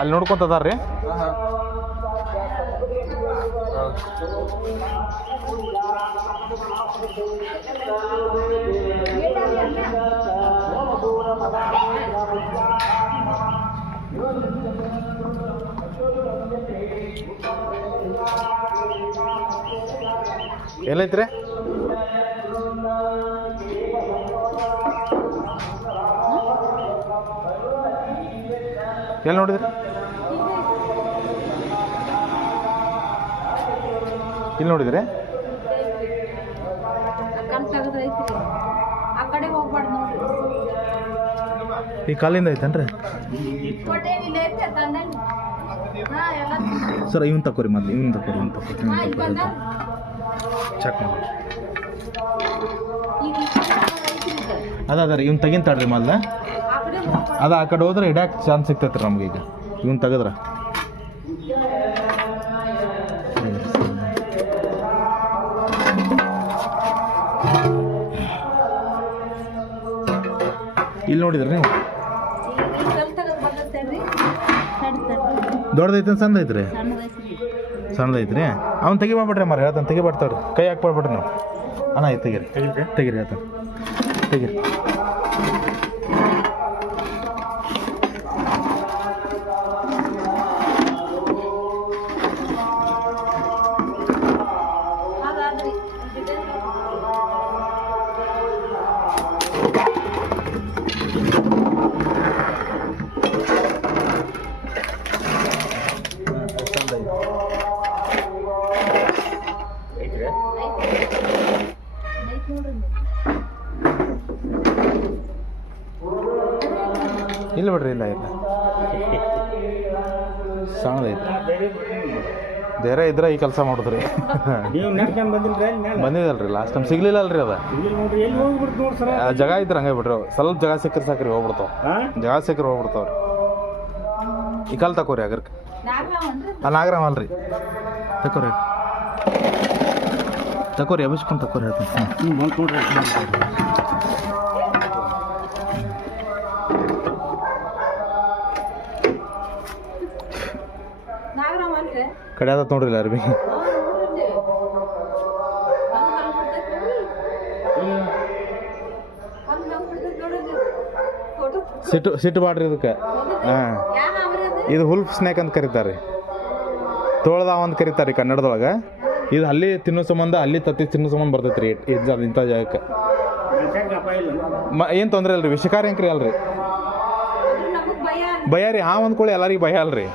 ಅಲ್ಲಿ ನೋಡ್ಕೊಂತದಾರ್ರಿ. ಎಲ್ಲೈತ್ರಿ? ಎಲ್ಲಿ ನೋಡಿದ್ರಿ? ಇಲ್ಲಿ ನೋಡಿದ್ರಿ? ಈ ಕಾಲಿಂದ ಐತೇನ್ರಿ ಸರ್? ಇವನ್ ತಕೋರಿ ಮೊದ್ಲು, ಇವನ್ ತಕೋರಿ ಚೆಕ್ ಮಾಡಿ. ಅದಾದ್ರಿ ಇವ್ನ ತೆಗಿಂತಾಡ್ರಿ ಮೊದ್ಲ. ಅದು ಆ ಕಡೆ ಹೋದ್ರೆ ಹಿಡ್ಯಾಕೆ ಚಾನ್ಸ್ ಸಿಗ್ತೈತ್ರಿ ನಮ್ಗೆ. ಈಗ ಇವನ್ ತೆಗದ್ರ ಇಲ್ಲಿ ನೋಡಿದ್ರಿ ನೀವು? ದೊಡ್ಡದೈತೆ ಸಣ್ಣದೈತ್ರಿ? ಸಣ್ಣದೈತ್ರಿ. ಅವ್ನು ತೆಗಿಬಾಡ್ರಿ ಮರ, ಹೇಳ್ತಾನೆ ತೆಗಿಬಾಡ್ತಾವ್ರಿ. ಕೈ ಹಾಕ್ಬಾಡ್ಬಿಡ್ರಿ ನೀವು. ಅಣ್ಣ ಆಯ್ತು ತೆಗೀರಿ ತೆಗೀರಿ ಹೇಳ್ತಾನೆ ತೆಗೀರಿ. ಇಲ್ಲ ಬಿಡ್ರಿ, ಇಲ್ಲ ಇಲ್ಲ ಸಣ್ಣದೈತಿ. ಬೇರೆ ಇದ್ರೆ ಈ ಕೆಲಸ ಮಾಡಿದ್ರಿ. ಬಂದಿದ್ದಲ್ರಿ ಲಾಸ್ಟ್ ಟೈಮ್, ಸಿಗ್ಲಿಲ್ಲ ಅಲ್ರಿ ಅದ ಜಾಗ ಇದ್ರೆ ಹಂಗೆ ಬಿಡ್ರಿ. ಸ್ವಲ್ಪ ಜಾಗ ಸಿಕ್ಕರೆ ಸಾಕ್ರಿ, ಹೋಗ್ಬಿಡ್ತಾವ. ಜಾಗ ಸಿಕ್ಕರೆ ಹೋಗ್ಬಿಡ್ತಾವ್ರಿ. ಈ ಕಾಲ್ ತಕೋರಿ ಅಗರ್ಕ. ನಾಗರಾಮ್ ಅಲ್ರಿ, ತಕೋರಿ ತಕೋರಿ ಅಭಿಸ್ಕೊಂಡು ತಕೋರಿ ಹೇಳ್ತೀನಿ. ಕಡೆ ಆದತ್ ನೋಡ್ರಿ ಅರ್ಬಿ. ಸಿಟ್ಟು ಬಾಡ್ರಿ ಇದಕ್ಕೆ. ಹಾಂ, ಇದು ಹುಲ್ಫ್ ಸ್ನ್ಯಾಕ್ ಅಂತ ಕರೀತಾರೆ. ತೋಳದಾವ ಅಂತ ಕರೀತಾರೆ ಕನ್ನಡದೊಳಗೆ. ಇದು ಅಲ್ಲಿ ತಿನ್ನೋ ಸಂಬಂಧ, ಅಲ್ಲಿ ತತ್ತಿ ತಿನ್ನೋ ಸಂಬಂಧ ಬರ್ತೈತೆ ರೀ ಇಂಥ ಜಾಗಕ್ಕೆ. ಏನು ತೊಂದರೆ ಅಲ್ರಿ, ವಿಷಕಾರಿ ಅಂಕ್ರಿ ಅಲ್ರಿ. ಭಯ ರೀ, ಹಾಂ ಅಂದ್ಕೊಳ್ಳಿ ಎಲ್ಲರಿಗೆ ಭಯ ಅಲ್ರಿ.